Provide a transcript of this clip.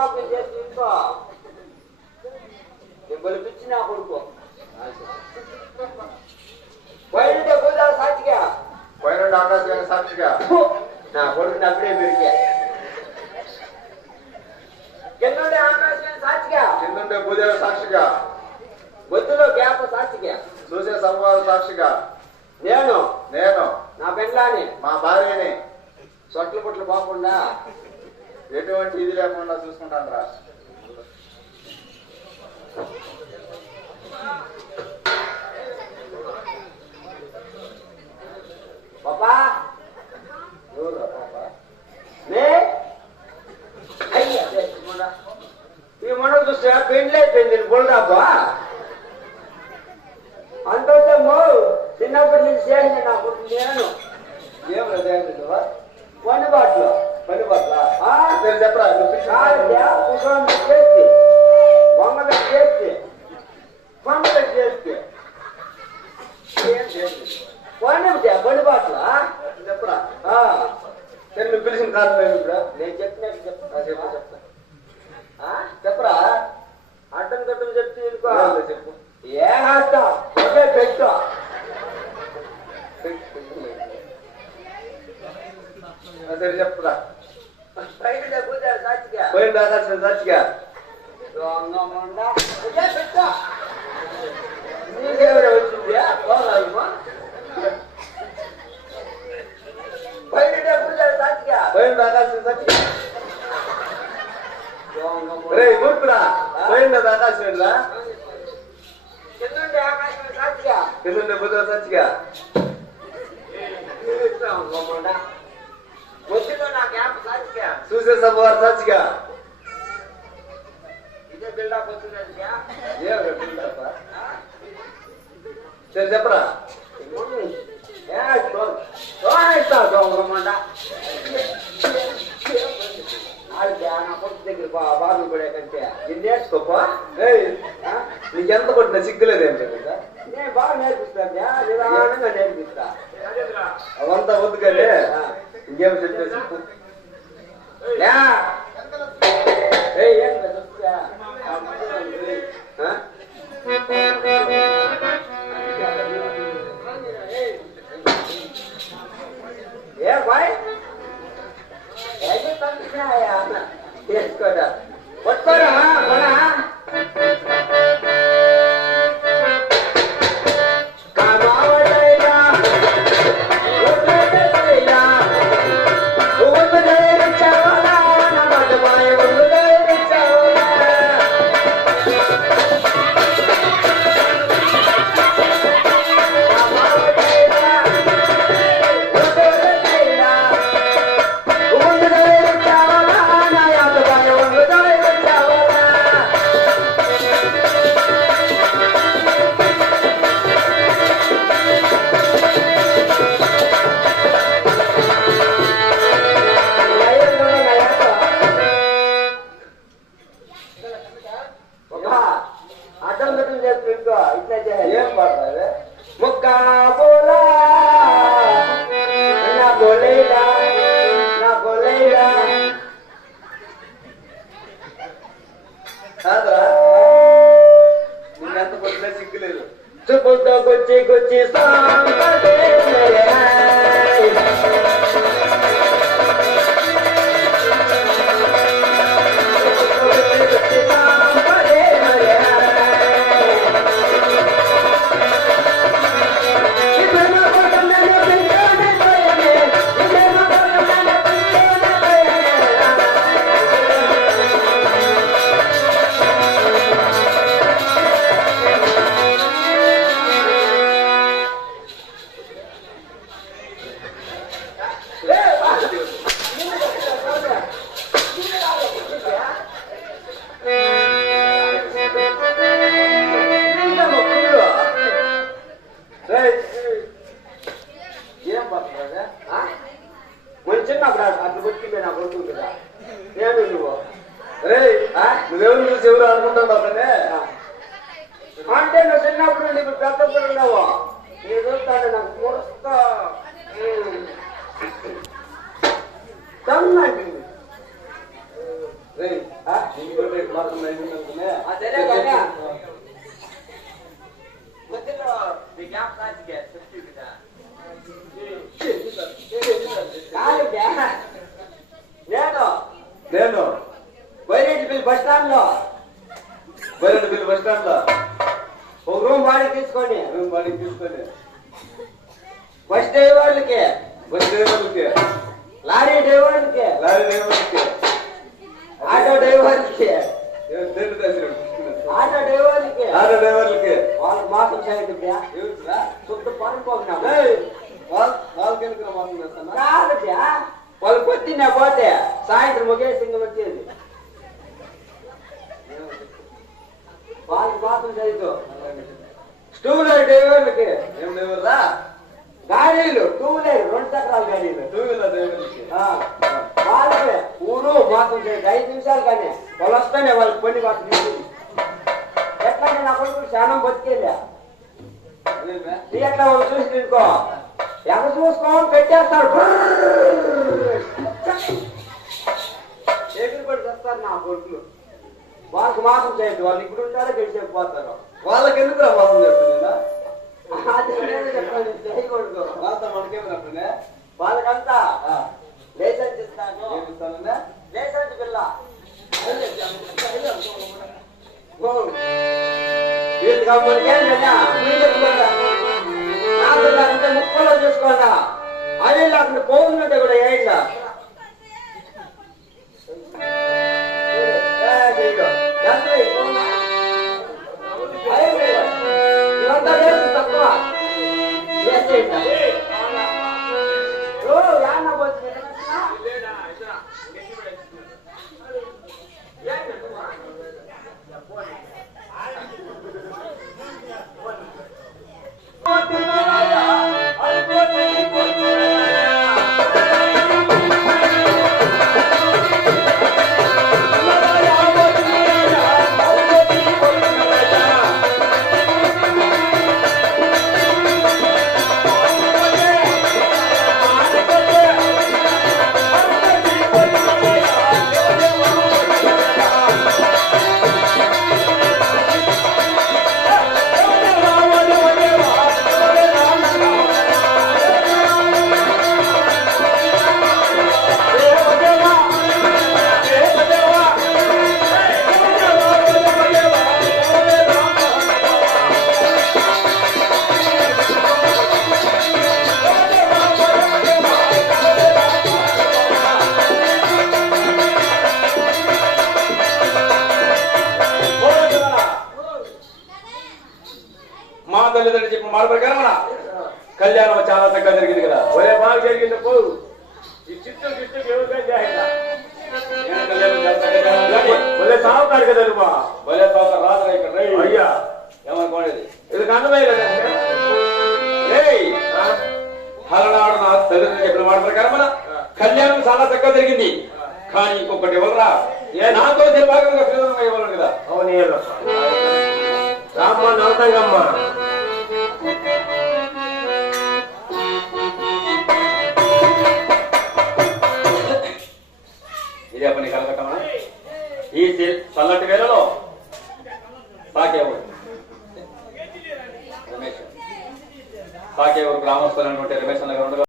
Copy చేసి ఇంకో పిచ్చి నా కొడుకు పైన పూజారు సాక్షిగా పైన ఆకాశ సాక్షిగా నా కొడుకుని అప్పుడే పెరిగా కింద ఆకాశం సాక్షిగా కింద పూజారు సాక్షిగా బొద్దులో గ్యాప్ సాక్షిగా చూసే సంవాద సాక్షిగా నేను నా పెళ్ళాన్ని మా భార్యని సొట్ల పుట్లు పోకుండా ఎటువంటి ఇది లేకుండా చూసుకుంటాను రా. పాపా ఈ మన చూస్తే పెండ్లైపోయింది బుల్రాబా అంతేమో చిన్నప్పటి నుంచి చేయండి నాకు నేను ఏం లేదు పని బాట్లు చెప్పరా కుటుంబం చేస్తే వంగలు చేస్తే పండుగ చేస్తే పని బాట్ల చెప్పరా నువ్వు పిలిచిన కాదు మేము ఇప్పుడు నేను చెప్పినట్టు చెప్తా చెప్పరా అడ్డం కట్టం చెప్తే చెప్పు ఏ హాస్త ఒకే పెట్టు సరే చెప్పురా బయట కూర్చారు సాక్షిగా పోయిన ఆకాశం సాక్షిగా పెట్టు నీకెవరు వచ్చింది పోరాయమా బయట కూర్చారు సాక్షిగా పోయిన ఆకాశం సాక్షిగా రే మూర్ఖుడా పోయిన ఆకాశం రా కింద ఆకాశం సాక్షిగా కింద బుద్ధ సాక్షిగా వచ్చిందో నా గ్యాప్ సాక్షిగా చూసే సంవాద సాక్షిగా ఇదే బిల్డప్ వచ్చిందా సరే చెప్పరా బాబు కూడా కంటే ఇది నేర్చుకోపా నీకెంత కొట్టిన సిగ్గులేదేంటి నేను బాగా నేర్పిస్తా నిదానంగా నేర్పిస్తా అవంతా వద్దు కానీ ఇంకేం చెప్పేసి ఏ బాయ్ చేసుకోరా పట్టుకోరా కొనా సిగ్గులేదు గుచ్చి గుచ్చి నువ్వెవరు చూసి ఎవరు అనుకుంటావు అతనే అంటే నువ్వు చిన్నప్పుడు నీకు పెద్దప్పుడు ఉన్నావు నేను చూస్తాను నాకు మురస్తా బాత్రూమ్ అయిపోయింది అనుకునే. అదేలే కానీ మధ్యలో ది గ్యాప్ కాల్చికే చెప్తూ కదా కాదు నేను బైరెడ్డిపల్లి బస్ స్టాండ్ లో బైరెడ్డిపల్లి బస్ స్టాండ్ లో ఒక రూమ్ బాడీకి తీసుకొని తీసుకొని బస్ డ్రైవర్లకి బస్ డ్రైవర్లకి లారీ డ్రైవర్లకి ఆటో డ్రైవర్లకి ఆటో డ్రైవర్లకి వాళ్ళకి మాత్రం చేయకుండా చుట్టూ పనుకోకుండా వాళ్ళకి ఎందుకు మాత్రం చేస్తాను కాదయ్యా వాళ్ళు పొద్దున్నే పోతే సాయంత్రం ఒకే సింగల్ వచ్చేది వాళ్ళకి మాత్రం చేయదు టూ వీలర్ డ్రైవర్లకి ఏం డ్రైవర్లా గాడీలు టూ వీలర్ 2 చక్రాల గాడీలు టూ వీలర్ డ్రైవర్లకి వాళ్ళకి ఊరు మాత్రం చేయదు 5 నిమిషాలు కానీ వాళ్ళు వస్తేనే వాళ్ళకి పని మాత్రం తీసుకుంది ఎట్లంటే నా కొడుకు శానం బతికేలే ఎట్లా వాళ్ళు చూసి తీసుకో ఎంత చూసుకోమని పెట్టేస్తారు ఎగిరి పడి వస్తారు నా కొడుకులు వాళ్ళకి మాసం చేయద్దు వాళ్ళు ఇప్పుడు ఉంటారో గడిచిపోతారు వాళ్ళకి ఎందుకు మోసం చేస్తున్నా చెప్పండి చేయకూడదు వాళ్ళతో మనకేమన్నప్పుడే వాళ్ళకంతా లైసెన్స్ ఇస్తాను ఏమిస్తానన్నా లైసెన్స్ పిల్ల వీళ్ళు కాబట్టి అంటే ముక్కలో చూసుకోండా అదే లేకుండా పోతుంటే కూడా ఏంటా ఇవంతా వేస్ట్ తక్కువ వేస్ట్ యాన్న పోతుంది మా తల్లిదండ్రులు చెప్పిన మాట ప్రకారం కళ్యాణం చాలా చక్కగా జరిగింది కదా ఒరే బాగా జరిగింది పో ఈ చిట్టు భలే తాగుతాడు కదా భలే తాగుతారు రాదు ఇక్కడ అయ్యా ఏమనుకోలేదు ఇది కన్నమే హలనాడు నా తల్లిదండ్రులు చెప్పిన మాట ప్రకారం కళ్యాణం చాలా చక్కగా జరిగింది కానీ ఇంకొకటి ఇవ్వరా నాతో భాగంగా పిల్లలు ఇవ్వాలి కదా అవును రామ్మ నవ్వుతాంగమ్మా ఇదే పని కలగటమా ఈ చల్లటి వేళలో సాకేవాడు రమేష్ సాకేవాడు గ్రామస్తులైనటువంటి రమేష్ నగర్